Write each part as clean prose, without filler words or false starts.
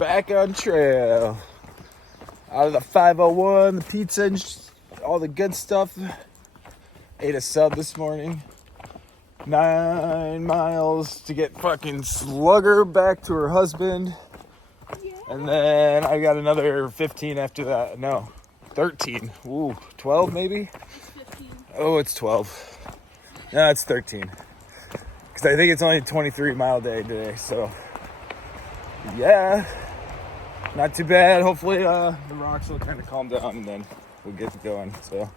back on trail. Out of the 501, the pizza and all the good stuff. Ate a sub this morning. 9 miles to get fucking Slugger back to her husband. Yeah. And then I got another 15 after that. No, 13. Ooh, 12 maybe? It's 15. Oh, it's 12. No, it's 13. Because I think it's only a 23-mile day today, so yeah. Not too bad. Hopefully the rocks will kind of calm down and then we'll get going, so.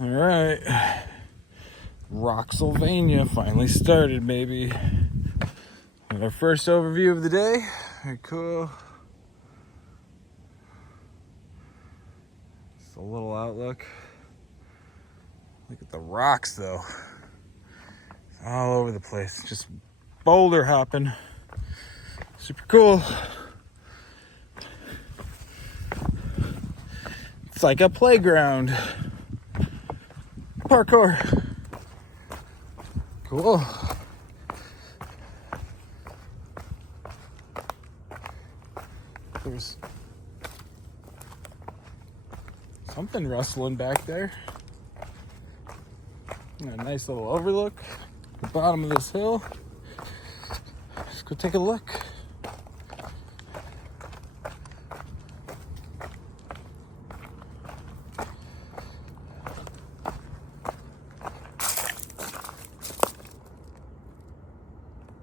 All right, Rocksylvania finally started, baby. And our first overview of the day. Very cool. Just a little outlook. Look at the rocks, though. All over the place. Just boulder hopping. Super cool. It's like a playground. Parkour. Cool. There's something rustling back there. A nice little overlook at the bottom of this hill. Let's go take a look.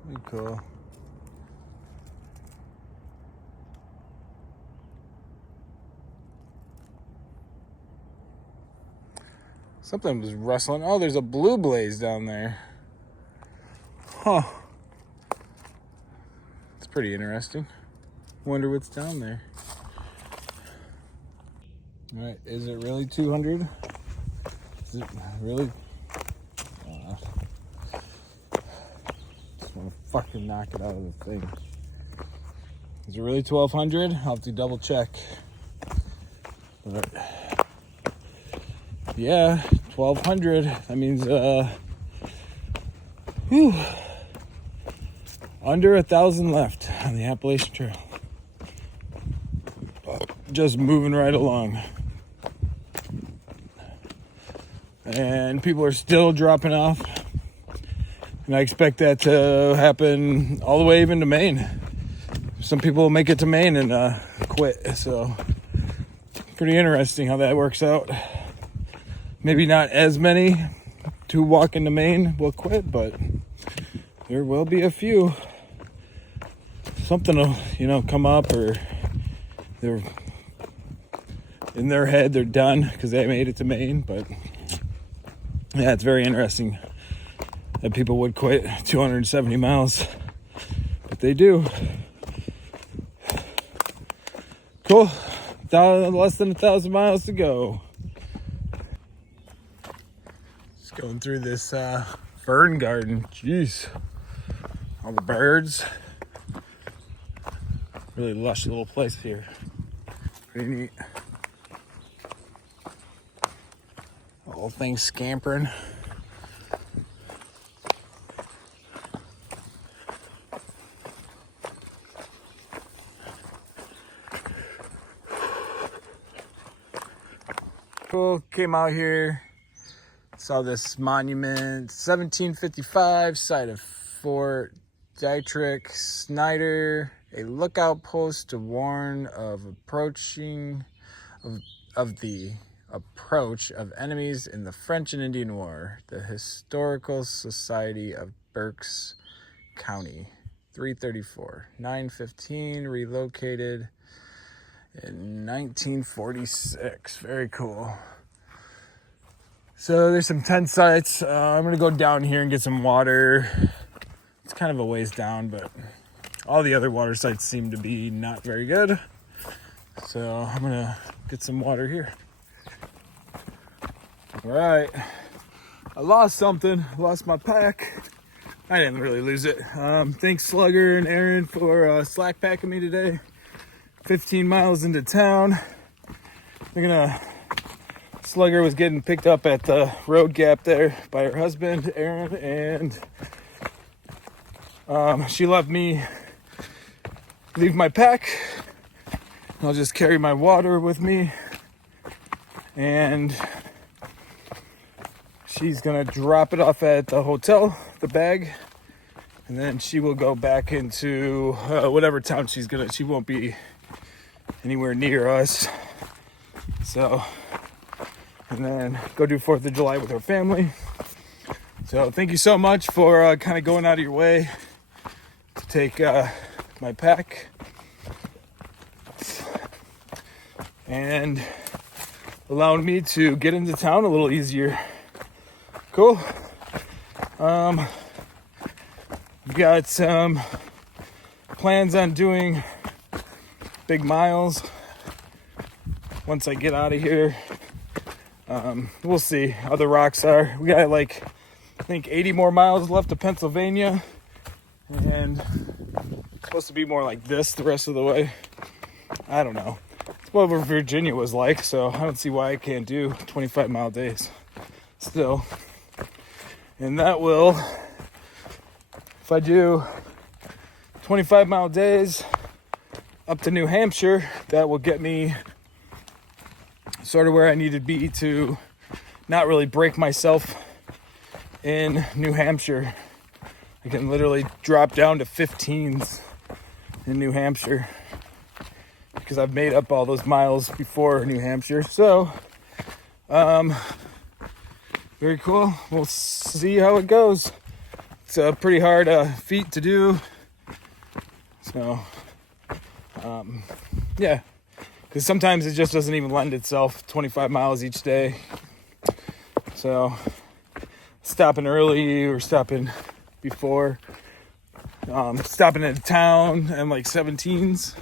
Very cool. Something was rustling. Oh, there's a blue blaze down there. Huh. It's pretty interesting. Wonder what's down there. All right, is it really 200? Is it really? Just want to fucking knock it out of the thing. Is it really 1,200? I'll have to double check. But yeah, 1,200. That means under 1,000 left on the Appalachian Trail. Just moving right along. And people are still dropping off. And I expect that to happen all the way even to Maine. Some people will make it to Maine and quit. So pretty interesting how that works out. Maybe not as many to walk into Maine will quit, but there will be a few. Something will, come up, or they're in their head they're done because they made it to Maine. But yeah, it's very interesting that people would quit 270 miles, but they do. Cool. Less than 1,000 miles to go. Going through this fern garden. Jeez. All the birds. Really lush little place here. Pretty neat. The whole thing scampering. Cool. Came out here. Saw this monument, 1755, site of Fort Dietrich Snyder, a lookout post to warn of the approach of enemies in the French and Indian War. The Historical Society of Berks County, 334, 915, relocated in 1946. Very cool. So there's some tent sites. I'm gonna go down here and get some water. It's kind of a ways down, but all the other water sites seem to be not very good. So I'm gonna get some water here. All right, I lost something. Lost my pack. I didn't really lose it. Thanks Slugger and Aaron for slack packing me today. 15 miles into town. They're gonna Slugger was getting picked up at the road gap there by her husband, Aaron, and she let me leave my pack. I'll just carry my water with me, and she's gonna drop it off at the hotel, the bag, and then she will go back into whatever town she's gonna. She won't be anywhere near us, so, and then go do 4th of July with her family. So thank you so much for kind of going out of your way to take my pack and allowing me to get into town a little easier. Cool. Got some plans on doing big miles once I get out of here. We'll see how the rocks are. We got like, I think 80 more miles left to Pennsylvania, and it's supposed to be more like this the rest of the way. I don't know. It's what Virginia was like, so I don't see why I can't do 25-mile days still. And that will, if I do 25-mile days up to New Hampshire, that will get me sort of where I need to be to not really break myself in New Hampshire. I can literally drop down to 15s in New Hampshire because I've made up all those miles before New Hampshire. So, very cool. We'll see how it goes. It's a pretty hard feat to do. So, yeah. Because sometimes it just doesn't even lend itself 25 miles each day. So, stopping early or stopping before. Stopping in a town and like 17s.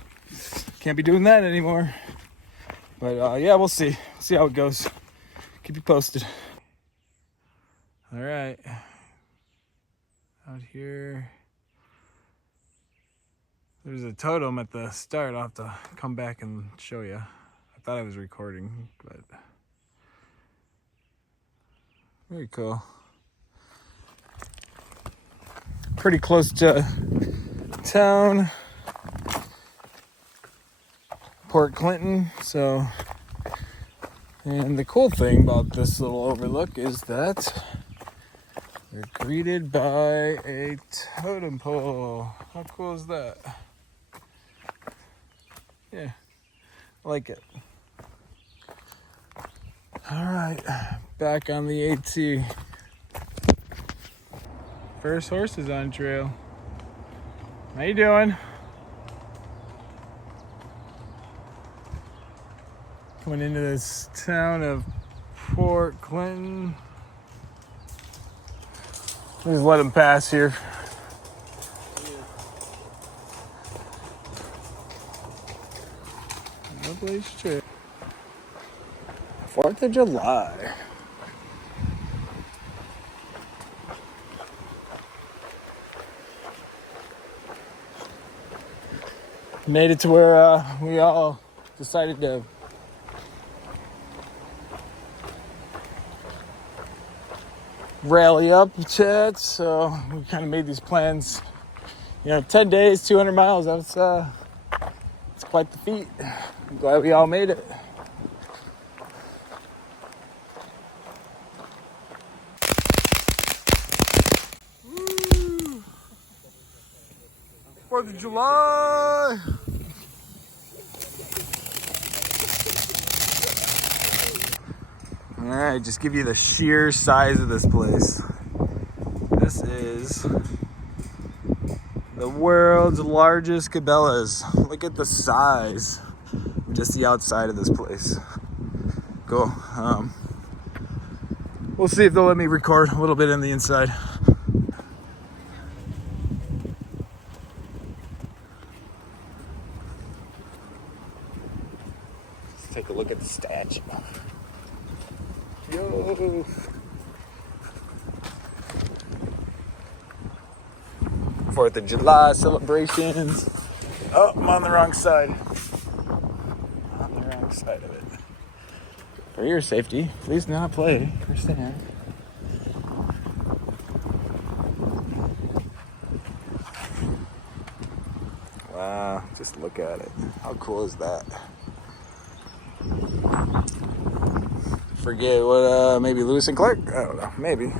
Can't be doing that anymore. But yeah, we'll see. See how it goes. Keep you posted. All right. Out here. There's a totem at the start. I'll have to come back and show you. I thought I was recording, but very cool. Pretty close to town, Port Clinton. So, and the cool thing about this little overlook is that we're greeted by a totem pole. How cool is that? Yeah, I like it. All right, back on the AT. First horses on trail. How you doing? Coming into this town of Port Clinton. Just let them pass here. Appalachian Trail. 4th of July. Made it to where we all decided to rally up chat. So we kind of made these plans. 10 days, 200 miles. It's quite the feat. I'm glad we all made it. Woo! 4th of July. All right, just give you the sheer size of this place. This is the world's largest Cabela's. Look at the size of just the outside of this place. Cool. We'll see if they'll let me record a little bit in the inside. Let's take a look at the statue. Yo! 4th of July celebrations. Oh, I'm on the wrong side. On the wrong side of it. For your safety, please not play or stand. Wow, just look at it. How cool is that? Forget what, maybe Lewis and Clark? I don't know, maybe.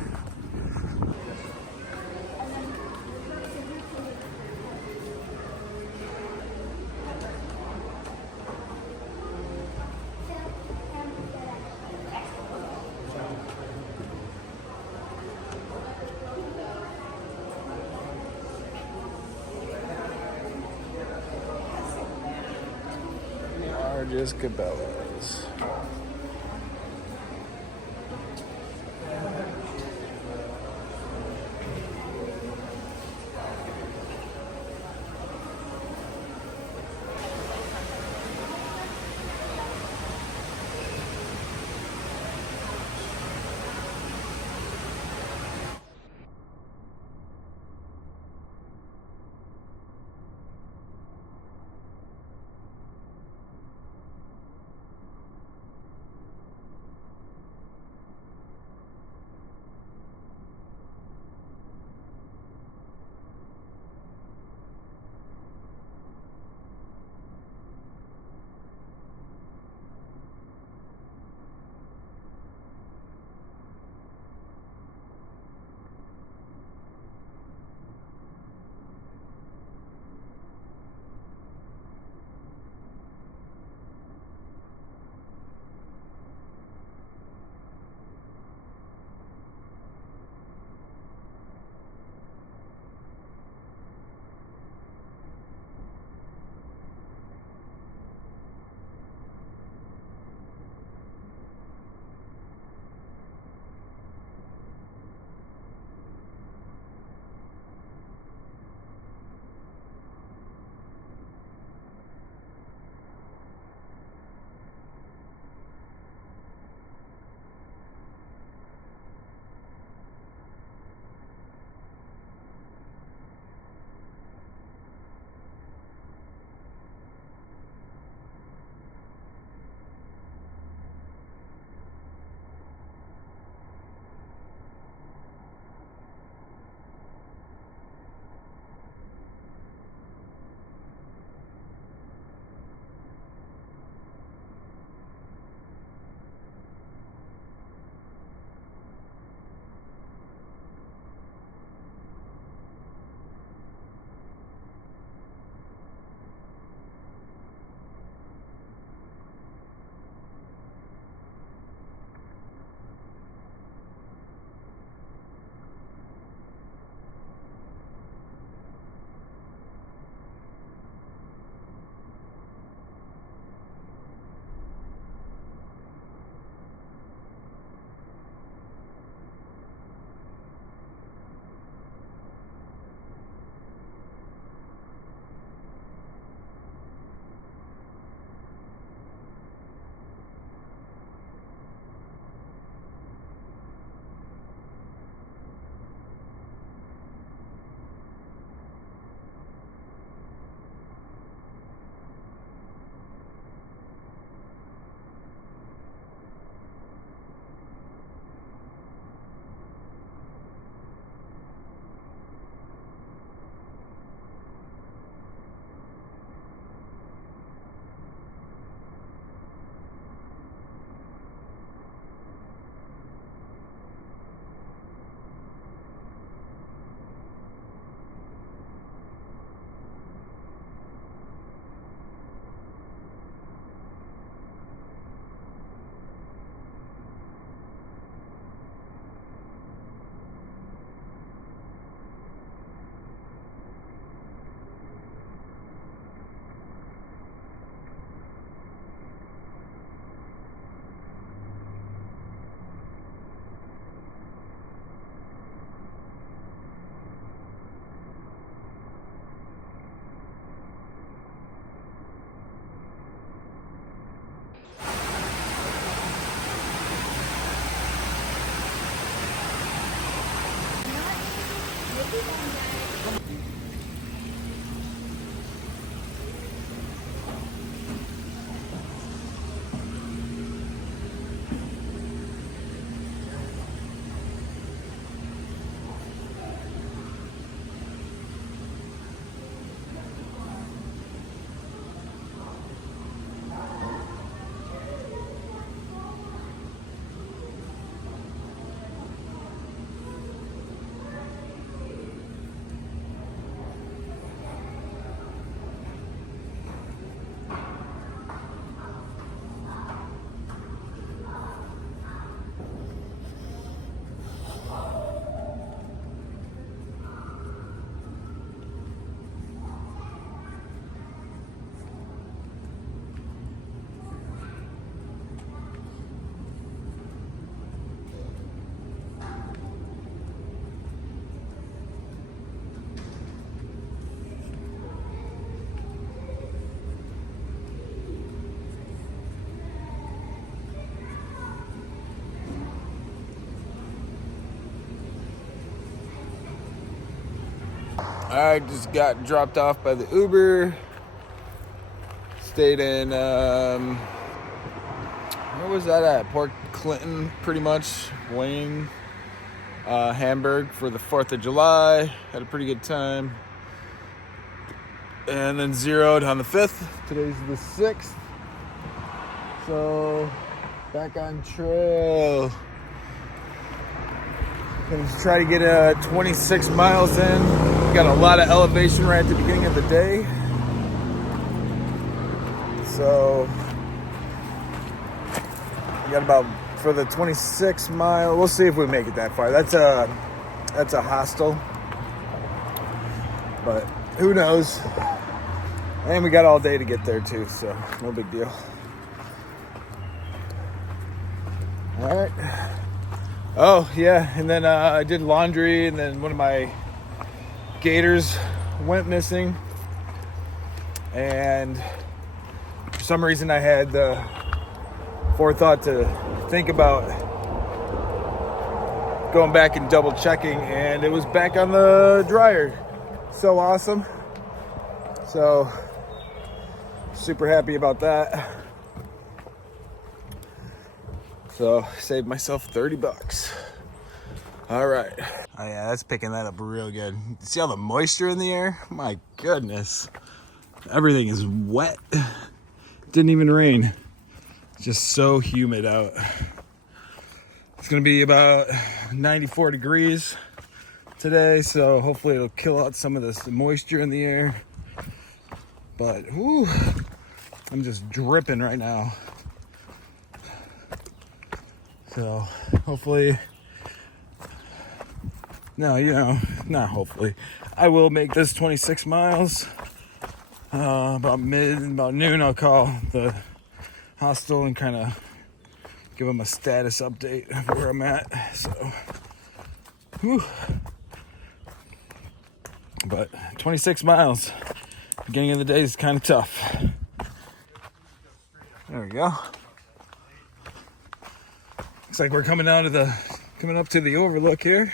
Just Cabela's. I just got dropped off by the Uber. Stayed in, where was that at? Port Clinton, pretty much. Wayne, Hamburg for the 4th of July. Had a pretty good time. And then zeroed on the 5th. Today's the 6th. So, back on trail. Gonna try to get 26 miles in. Got a lot of elevation right at the beginning of the day. So, we got about, for the 26 mile, we'll see if we make it that far. That's a hostel. But who knows? And we got all day to get there too, so no big deal. All right. Oh, yeah, and then I did laundry, and then one of my gaiters went missing. And for some reason I had the forethought to think about going back and double checking, and it was back on the dryer. So awesome. So super happy about that. So saved myself $30. All right. Oh yeah, that's picking that up real good. See all the moisture in the air? My goodness. Everything is wet. Didn't even rain. It's just so humid out. It's gonna be about 94 degrees today, so hopefully it'll kill out some of this moisture in the air. But whew, I'm just dripping right now. So hopefully, no, not hopefully, I will make this 26 miles. About noon, I'll call the hostel and kind of give them a status update of where I'm at. So, whew. But 26 miles, beginning of the day is kind of tough. There we go. Looks like we're coming up to the overlook here.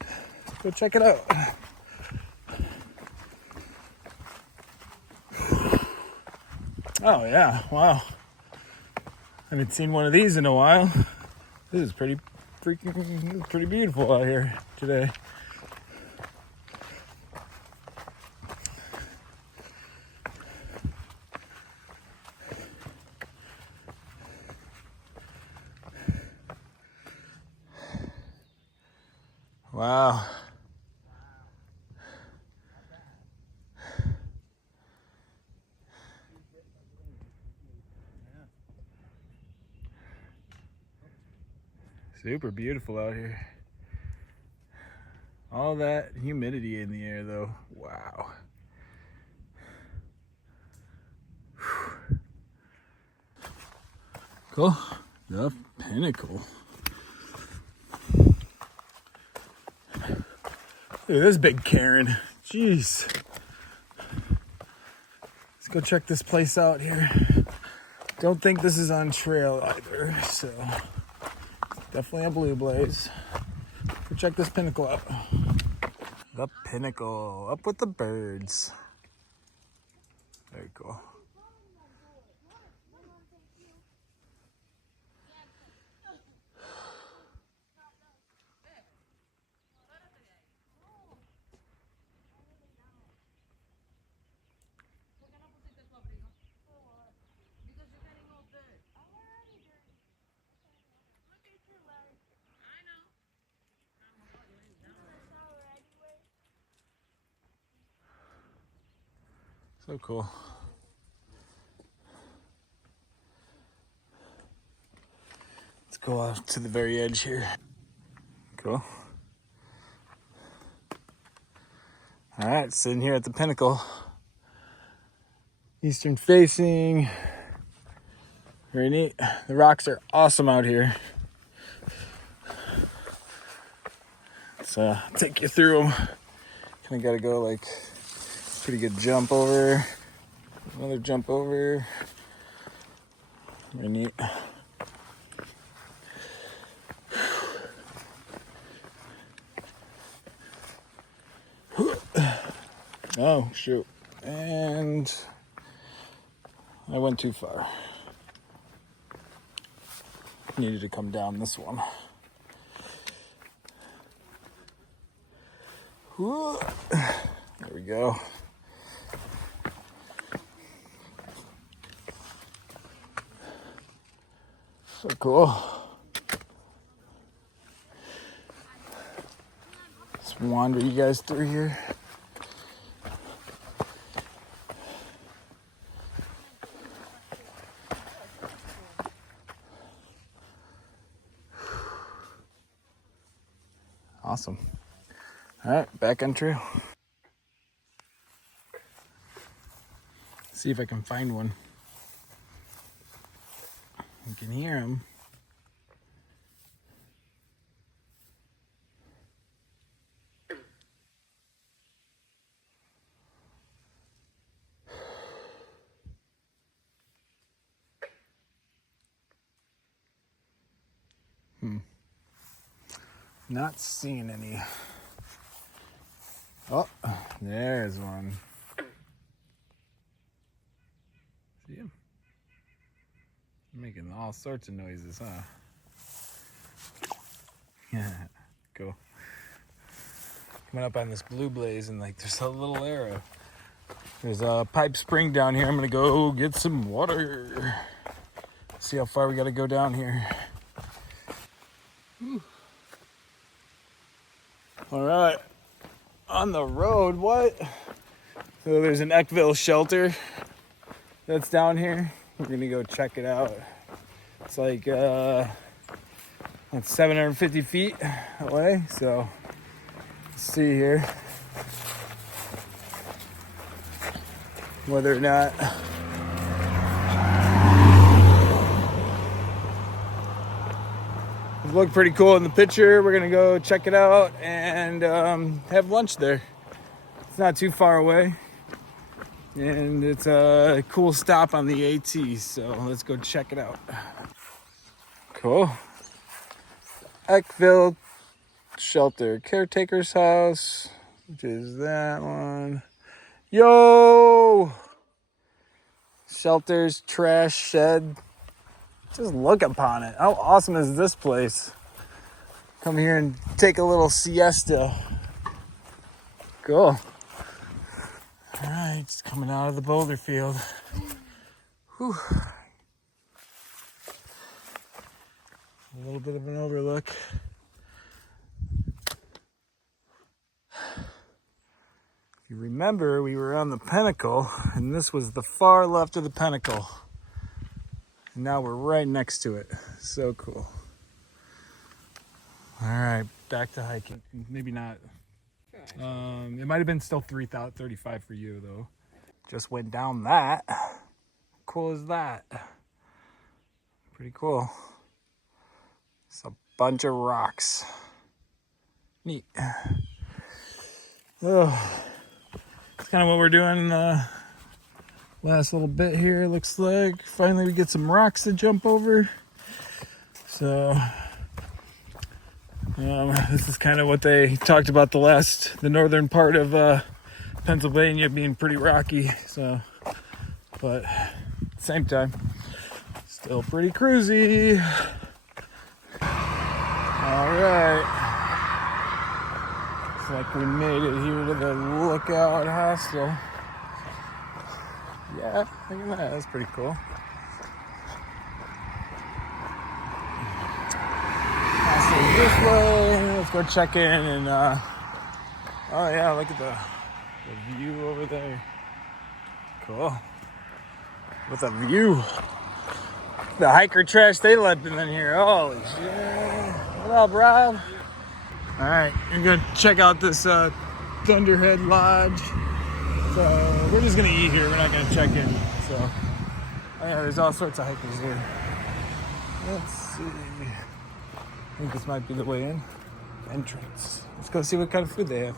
Let's go check it out. Oh yeah, wow. I haven't seen one of these in a while. This is pretty beautiful out here today. Wow. Super beautiful out here. All that humidity in the air though. Wow. Cool. The pinnacle. Look at this big Karen. Jeez. Let's go check this place out here. Don't think this is on trail either, so definitely a blue blaze. Go check this pinnacle out. The pinnacle, up with the birds. Very cool. So cool. Let's go off to the very edge here. Cool. All right, sitting here at the pinnacle. Eastern facing. Very neat. The rocks are awesome out here. Let's take you through them. Kind of got to go like pretty good jump over. Another jump over. Very neat. Oh, shoot. And I went too far. Needed to come down this one. There we go. So cool. Let's wander you guys through here. Awesome. All right, back on trail. See if I can find one. You can hear them. Not seeing any. Oh, there's one. See him? Making all sorts of noises, huh? Yeah, cool. Coming up on this blue blaze and like there's a little arrow. There's a pipe spring down here. I'm gonna go get some water. See how far we gotta go down here. Whew. All right, on the road, what? So there's an Eckville shelter that's down here. We're gonna go check it out. It's like, it's 750 feet away, so let's see here whether or not it looked pretty cool in the picture. We're gonna go check it out and have lunch there. It's not too far away, and it's a cool stop on the AT, so let's go check it out. Cool. Eckville Shelter, Caretaker's House, which is that one. Yo! Shelters, trash, shed. Just look upon it. How awesome is this place? Come here and take a little siesta. Cool. All right, just coming out of the boulder field. Whew. A little bit of an overlook. If you remember, we were on the pinnacle, and this was the far left of the pinnacle. And now we're right next to it. So cool. All right, back to hiking. Maybe not. It might have been still 3,035 for you, though. Just went down that. How cool is that? Pretty cool. It's a bunch of rocks. Neat. Oh, it's kind of what we're doing last little bit here. Looks like finally we get some rocks to jump over. So this is kind of what they talked about the northern part of Pennsylvania being pretty rocky. So, but at the same time, still pretty cruisy. All right. Looks like we made it here to the Lookout Hostel. Yeah, look at that. That's pretty cool. Hostel's this way. Let's go check in and oh yeah, look at the view over there. Cool. With a view. The hiker trash they left in here. Holy shit. What up, Rob? Alright, we're gonna check out this Thunderhead Lodge. So we're just gonna eat here, we're not gonna check in. So oh yeah, there's all sorts of hikers here. Let's see. I think this might be the way in. Entrance. Let's go see what kind of food they have.